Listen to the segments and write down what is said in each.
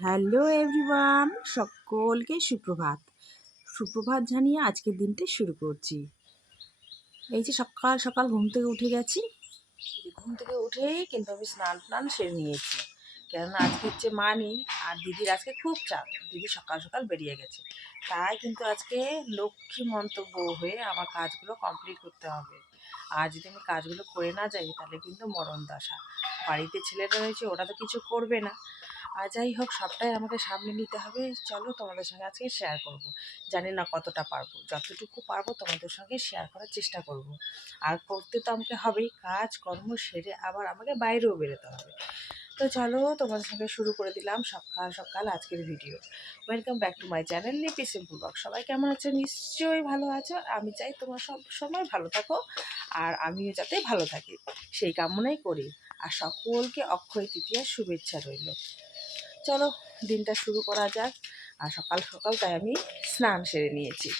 Hello everyone, সকলকে সুপ্রভাত। সুপ্রভাত জানিয়ে আজকের দিনটা শুরু করছি। এই যে সকাল সকাল ঘুম থেকে উঠে গেছি। ঘুম থেকে উঠেই কিন্তু আমি স্নান সেরে নিয়েছি, কেননা আজকে হচ্ছে মা নেই আর দিদির আজকে খুব চাপ। দিদি সকাল সকাল বেরিয়ে গেছে, তাই কিন্তু আজকে লক্ষ্মী মন্তব্য হয়ে আমার কাজগুলো কমপ্লিট করতে হবে। আর যদি আমি কাজগুলো করে না যাই তাহলে কিন্তু মরণ দশা। বাড়িতে ছেলেরা রয়েছে, ওরা তো কিছু করবে না। আর যাই হোক, সবটাই আমাকে সামনে নিতে হবে। চলো তোমাদের সঙ্গে আজকে শেয়ার করব। জানি না কতটা পারবো, যতটুকু পারবো তোমাদের সঙ্গে শেয়ার করার চেষ্টা করব। আর করতে তো আমাকে হবেই, কাজ কর্ম সেরে আবার আমাকে বাইরেও বেরোতে হবে। তো চলো তোমাদের সঙ্গে শুরু করে দিলাম সকাল সকাল আজকের video. Welcome back to my channel লিপি সিম্পল ব্লগ। সবাই কেমন আছো? নিশ্চয়ই ভালো আছো। আমি চাই তোমরা সব সময় ভালো থাকো, আর আমিও যাতে ভালো থাকি সেই কামনাই করি। আর সকলকে অক্ষয় তৃতীয়ার শুভেচ্ছা রইল। চলো দিনটা শুরু করা যাক। আর সকাল সকাল তাই আমি স্নান সেরে নিয়েছি।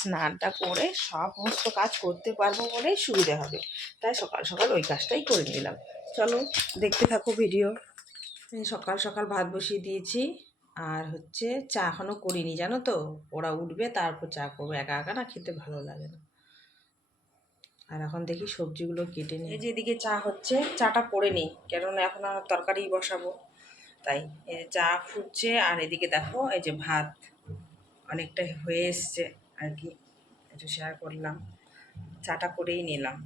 স্নানটা করে সমস্ত কাজ করতে পারবো বলেই সুবিধা হবে, তাই সকাল সকাল ওই কাজটাই করে নিলাম। চলো দেখতে থাকো ভিডিও। সকাল সকাল ভাত বসিয়ে দিয়েছি, আর হচ্ছে চা এখনও করিনি, জানো তো। ওরা উঠবে তারপর চা করবো, একা একা না খেতে ভালো লাগে না। আর এখন দেখি সবজিগুলো কেটে নিই। এই যে এদিকে চা হচ্ছে, চাটা করে নিই কেননা এখন আর তরকারি বসাবো, তাই চা ফুটছে। আর এদিকে দেখো এই যে ভাত অনেকটা হয়ে এসছে আর কি, একটু শেয়ার করলাম। চাটা করেই নিলাম,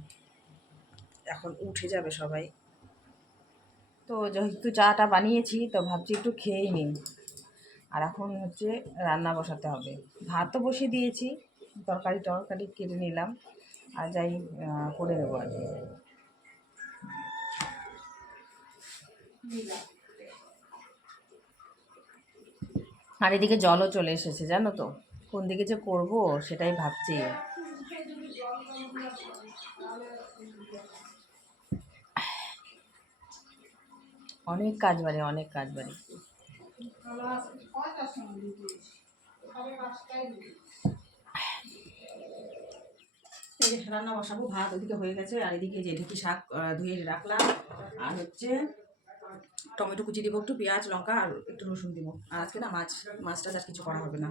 এখন উঠে যাবে সবাই। তো যেহেতু চাটা বানিয়েছি তো ভাবছি একটু খেয়েই নিই। আর এখন হচ্ছে রান্না বসাতে হবে। ভাত তো বসিয়ে দিয়েছি, তরকারি কেটে নিলাম, আর যাই করে দেবো আর কি। আর এদিকে জলও চলে এসেছে, জানো তো। কোন দিকে যে করব সেটাই ভাবছি। অনেক কাজ বাড়ে, অনেক কাজ বাড়ে। এই যে রান্না বসাবো, ভাত ওদিকে হয়ে গেছে, আর এদিকে যে ঢেঁকি শাক ধুয়ে রাখলাম। আর হচ্ছে টমেটো কুচি দিব, একটু পেঁয়াজ লঙ্কা আর একটু রসুন দিব। আর আজকে না মাছটা আর কিছু করা হবে না,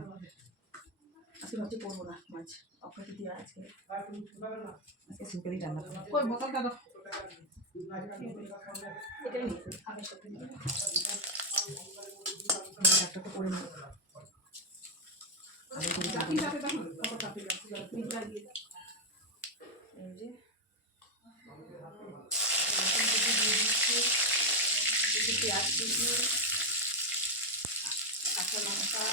আজকে ভাবছি করবো না মাছ। অক্ষয় তৃতীয়া আজকে সিম্পলই রান্না করবো। শাকটা তো করে নিই। এই যে পেঁয়াজ কুচি, কাঁচা লঙ্কা,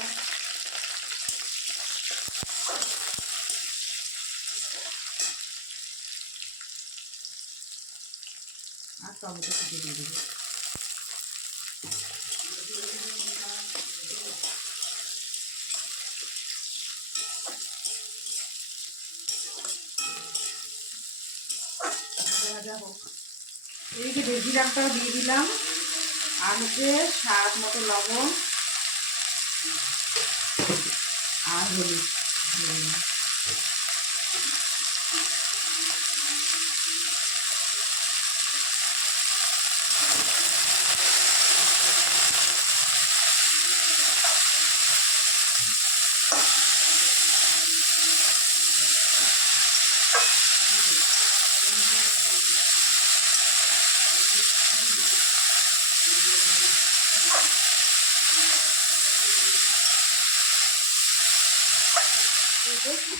আর টমেটো কুচি দিয়ে দেবো। ভাজা হোক। এই যে ভেজি ডাকটা দিয়ে দিলাম, আর হচ্ছে স্বাদ মতো লবণ আর হলুদ।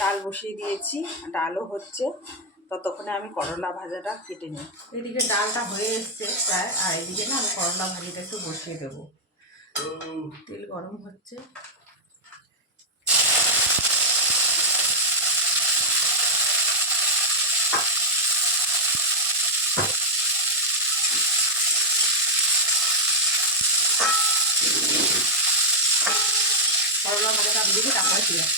ডাল বসিয়ে দিয়েছি, ডালও হচ্ছে, ততক্ষণে আমি করলা ভাজাটা কেটে নিই। এদিকে ডালটা হয়ে এসছে প্রায়, আর এদিকে না আমি করলা ভাজিটা একটু বসিয়ে দেবো। তেল গরম হচ্ছে। করলা ভাজাটা দিয়ে তারপরে পেঁয়াজ।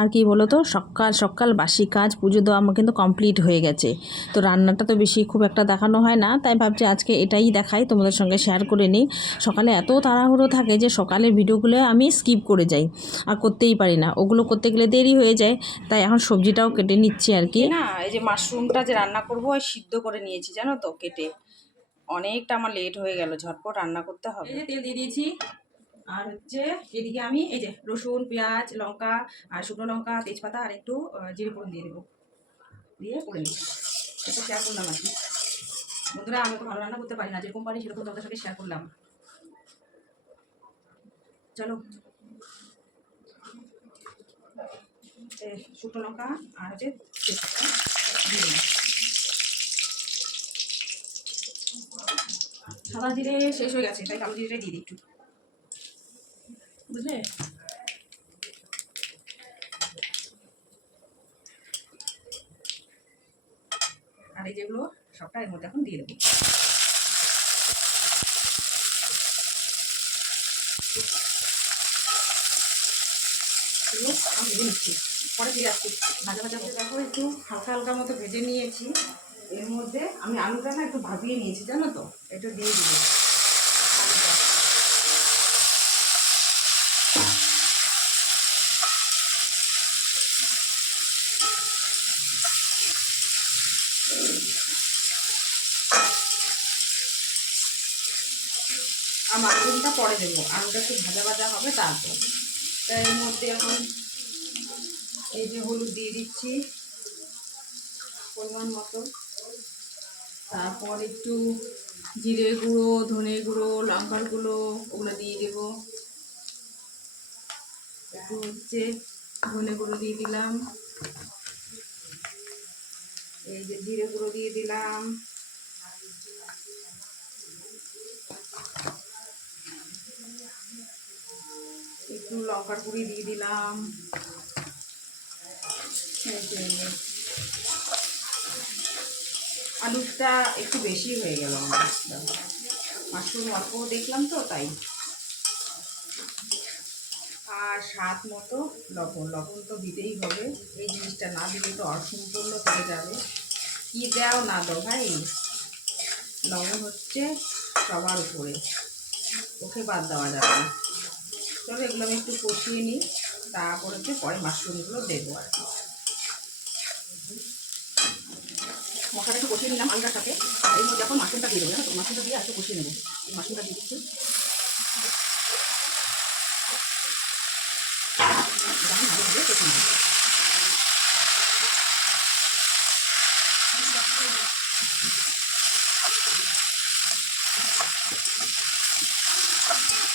আর কি বলো তো, সকাল সকাল বাসি কাজ পুজো দেওয়া আমার কিন্তু কমপ্লিট হয়ে গেছে। তো রান্নাটা তো বেশি খুব একটা দেখানো হয় না, তাই ভাবছি আজকে এটাই দেখাই, তোমাদের সঙ্গে শেয়ার করে নিই। সকালে এত তাড়াহুড়ো থাকে যে সকালের ভিডিওগুলো আমি স্কিপ করে যাই, আর করতেই পারি না। ওগুলো করতে গেলে দেরি হয়ে যায়, তাই এখন সবজিটাও কেটে নিচ্ছি আর কি। না এই যে মাশরুমটা যে রান্না করবো ওই সিদ্ধ করে নিয়েছি, জানো তো, কেটে। অনেকটা আমার লেট হয়ে গেল, ঝটপট রান্না করতে হবে। এই যে তেল দিয়ে দিয়েছি, আর হচ্ছে এদিকে আমি এই যে রসুন, পেঁয়াজ, লঙ্কা আর শুকনো লঙ্কা, তেজপাতা আর একটু জিরে ফোড়ন দিয়ে দেবো, দিয়ে করে নিই। এটা শেয়ার করলাম আর কি। বন্ধুরা, আমি তো ভালো রান্না করতে পারি না, যেরকম পারি সেরকম তোমাদের সাথে শেয়ার করলাম। চলো, শুকনো লঙ্কা আর হচ্ছে তেজপাতা দিয়ে দিলাম। সাদা জিরে শেষ হয়ে গেছে, তাই কালো জিরেটা দিয়ে দিই একটু, বুঝলে। আর এই যেগুলো সবটা এর মধ্যে এখন দিয়ে দেবো। আমি ভেজে নিচ্ছি, পরে ফিরে আসছি। ভাজা ভাজা করে দেখো একটু হালকা হালকা মতো ভেজে নিয়েছি। এর মধ্যে আমি আলুটা না একটু ভাবিয়ে নিয়েছি, জানো তো, এটা দিয়ে দিব। আর মাশরুমটা পরে দেবো, আলুটা একটু ভাজা ভাজা হবে তারপর। তাই এর মধ্যে এখন এই যে হলুদ দিয়ে দিচ্ছি পরিমাণ মতো, তারপর একটু জিরে গুঁড়ো, ধনে গুঁড়ো, লঙ্কার গুঁড়ো ওগুলো দিয়ে দেবো। একটু হচ্ছে ধনে গুঁড়ো দিয়ে দিলাম, এই যে জিরে গুঁড়ো দিয়ে দিলাম, একটু লঙ্কার গুঁড়ি দিয়ে দিলাম। আলুটা একটু বেশি হয়ে গেল আমার, মাশরুম অল্প দেখলাম তো তাই। আর স্বাদ মতো লবণ, লবণ তো দিতেই হবে, এই জিনিসটা না দিলে তো অসম্পূর্ণ থেকে যাবে। কি দাও না দাও ভাই, লবণ হচ্ছে সবার উপরে, ওকে বাদ দেওয়া যাবে না। চলো এগুলো আমি একটু কষিয়ে নিই, তারপর হচ্ছে পরে মাশরুমগুলো দেবো আর কি। মশলাটা একটু কষিয়ে নিলাম আলুটার সাথে, এই মধ্যে এখন মাশরুমটা দিয়ে দেবো, জানো তো, মাশরুমটা দিয়ে একটু কষিয়ে নেবো। এই মাশরুমটা দিয়ে দিচ্ছি, ভালোভাবে কষিয়ে নেবো।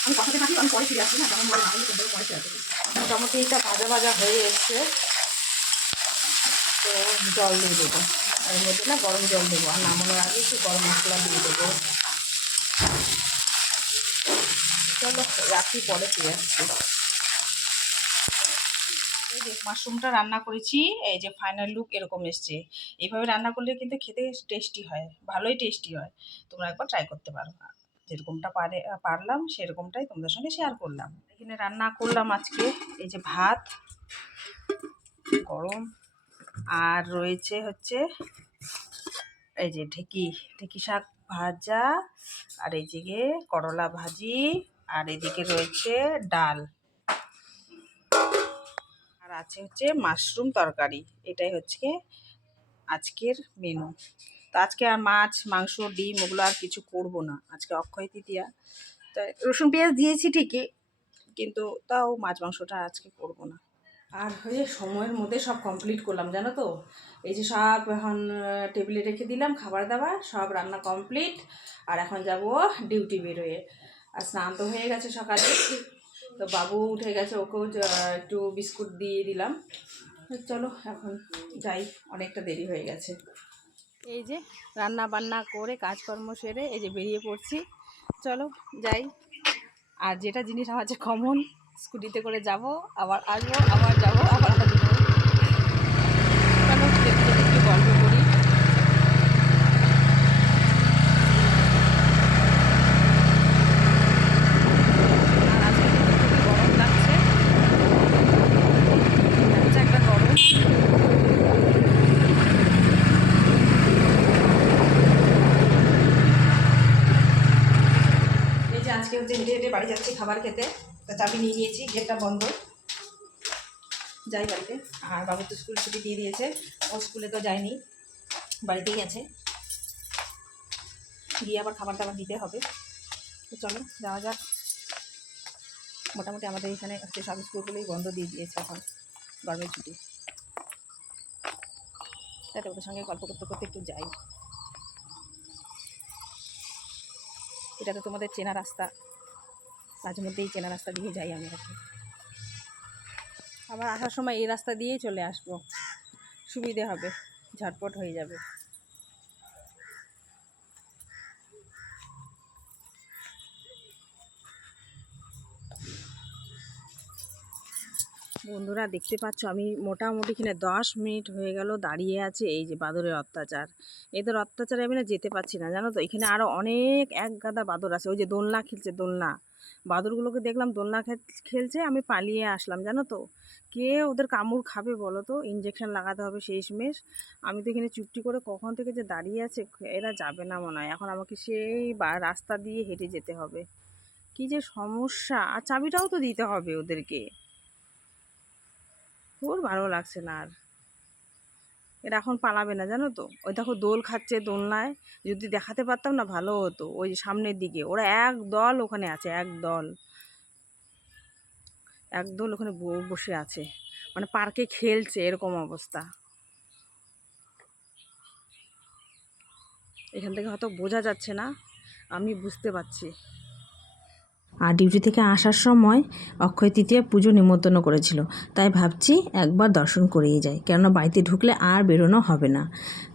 আমি কষাতে থাকি, আমি পরে ফিরে আসছি না, তেমন বলে না হলে তোদের পরে শেয়ার করি। মোটামুটি এটা ভাজা ভাজা হয়ে এসছে, তো জল দিয়ে দেবো। এর মধ্যে না গরম জল দেবো, আর নামানোর আগে একটু গরম মশলা দিয়ে দেবো। চলো রাখি, পরে ফিরে আসছি। এই যে মাশরুমটা রান্না করেছি, এই যে ফাইনাল লুক এরকম এসছে। এইভাবে রান্না করলে কিন্তু খেতে টেস্টি হয়, ভালোই টেস্টি হয়। তোমরা একবার ট্রাই করতে পারো, যেরকমটা পারলাম সেরকমটাই তোমাদের সঙ্গে শেয়ার করলাম। এখানে রান্না করলাম আজকে এই যে ভাত গরম, আর রয়েছে হচ্ছে এই যে ঢেঁকি শাক ভাজা, আর এইদিকে করলা ভাজি, আর এদিকে রয়েছে ডাল, আর আছে হচ্ছে মাশরুম তরকারি। এটাই হচ্ছে আজকের মেনু। তো আজকে আর মাছ, মাংস, ডিম ওগুলো আর কিছু করবো না, আজকে অক্ষয় তৃতীয়া। তাই রসুন পেঁয়াজ দিয়েছি ঠিকই, কিন্তু তাও মাছ মাংসটা আজকে করবো না। আর হয়ে সময়ের মধ্যে সব কমপ্লিট করলাম, জানো তো। এই যে সব এখন টেবিলে রেখে দিলাম, খাবার দাবার সব রান্না কমপ্লিট। আর এখন যাব ডিউটি বেরোয়। আর স্নান তো হয়ে গেছে সকালে, তো বাবু উঠে গেছে, ওকেও একটু বিস্কুট দিয়ে দিলাম। চলো এখন যাই, অনেকটা দেরি হয়ে গেছে। এই যে রান্না বান্না করে কাজকর্ম সেরে এই যে বেরিয়ে পড়ছি, চলো যাই। আর যেটা জিনিস আমার কাছে কমন, স্কুটিতে করে যাব, আবার আসবো, আবার যাবো, আবার আসবো। চলো যেতে যেতে একটু গল্প করি। আর আজকে কিন্তু খুবই গরম লাগছে, একটা গরম। এই যে আজকে হচ্ছে হেঁটে হেঁটে বাড়ি যাচ্ছি খাবার খেতে, তা চাবি নিয়ে নিয়েছি, গেটটা বন্ধ, যাই বাড়িতে। আর বাবু তো স্কুল ছুটি দিয়ে দিয়েছে, ও স্কুলে তো যায়নি, বাড়িতেই আছে, গিয়ে আবার খাবার দাবার দিতে হবে। তো চলো যাওয়া যাক। মোটামুটি আমাদের এখানে হচ্ছে সব স্কুলগুলোই বন্ধ দিয়ে দিয়েছে এখন, গরমের ছুটি। তাই তো ওদের সঙ্গে গল্প করতে করতে একটু যাই। এটা তো তোমাদের চেনা রাস্তা, মাঝে মধ্যেই চেনা রাস্তা দিয়ে যাই আমি এখন। আবার আসার সময় এই রাস্তা দিয়েই চলে আসবো, সুবিধে হবে, ঝটপট হয়ে যাবে। বন্ধুরা দেখতে পাচ্ছ আমি মোটামুটি এখানে 10 মিনিট হয়ে গেল দাঁড়িয়ে আছে। এই যে বাদরের অত্যাচার, এদের অত্যাচারে আমি না যেতে পারছি না, জানো তো। এখানে আরও অনেক এক গাদা বাদর আছে। ওই যে দোলনা খেলছে, দোলনা, বাদরগুলোকে দেখলাম দোলনা খেলছে, আমি পালিয়ে আসলাম, জানো তো। কে ওদের কামড় খাবে বলো তো, ইঞ্জেকশন লাগাতে হবে শেষমেশ। আমি তো এখানে চুপটি করে কখন থেকে যে দাঁড়িয়ে আছে, এরা যাবে না মনে হয়। এখন আমাকে সেই রাস্তা দিয়ে হেঁটে যেতে হবে, কি যে সমস্যা। আর চাবিটাও তো দিতে হবে ওদেরকে, ওর ভালো লাগছে না আর। এটা এখন পালাবে না, জানো তো। ওই দেখো দোল খাচ্ছে দোলনায়, যদি দেখাতে পারতাম না ভালো হতো। ওই যে সামনের দিকে ওরা এক দল ওখানে আছে, এক দল ওখানে বসে আছে, মানে পার্কে খেলছে, এরকম অবস্থা। এখান থেকে হয়তো বোঝা যাচ্ছে না, আমি বুঝতে পারছি। আর ডিউটি থেকে আসার সময় অক্ষয় তৃতীয়া পুজো নিমন্ত্রণ করেছিল, তাই ভাবছি একবার দর্শন করেই যাই, কেননা বাড়িতে ঢুকলে আর বেরোনো হবে না,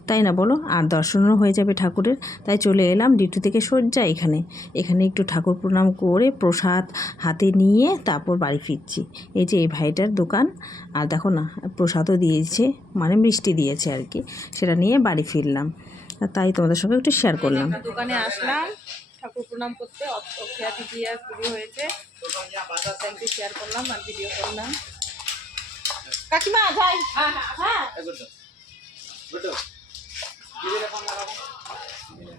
তাই না বলো। আর দর্শনও হয়ে যাবে ঠাকুরের। তাই চলে এলাম ডিউটি থেকে সোজা এখানে একটু ঠাকুর প্রণাম করে প্রসাদ হাতে নিয়ে তারপর বাড়ি ফিরছি। এই যে এই ভাইটার দোকান, আর দেখো না প্রসাদও দিয়েছে, মানে মিষ্টি দিয়েছে আর কি, সেটা নিয়ে বাড়ি ফিরলাম। তাই তোমাদের সঙ্গে একটু শেয়ার করলাম। দোকানে আসলাম ঠাকুর প্রণাম করতে, অক্ষয়া তৃতীয়া শুরু হয়েছে, একটু শেয়ার করলাম আর ভিডিও করলাম। কাকিমা যাই, হ্যাঁ।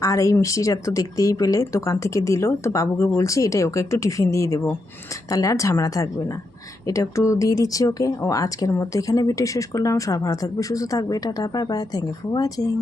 আর এই মিষ্টিটা তো দেখতেই পেলে, দোকান থেকে দিল, তো বাবুকে বলছি এটাই ওকে একটু টিফিন দিয়ে দেবো, তাহলে আর ঝামেলা থাকবে না। এটা একটু দিয়ে দিচ্ছি ওকে। ও আজকের মতো এখানে ভিডিও শেষ করলাম। সবাই ভালো থাকবে, সুস্থ থাকবে, tata, bye bye, thank you for watching.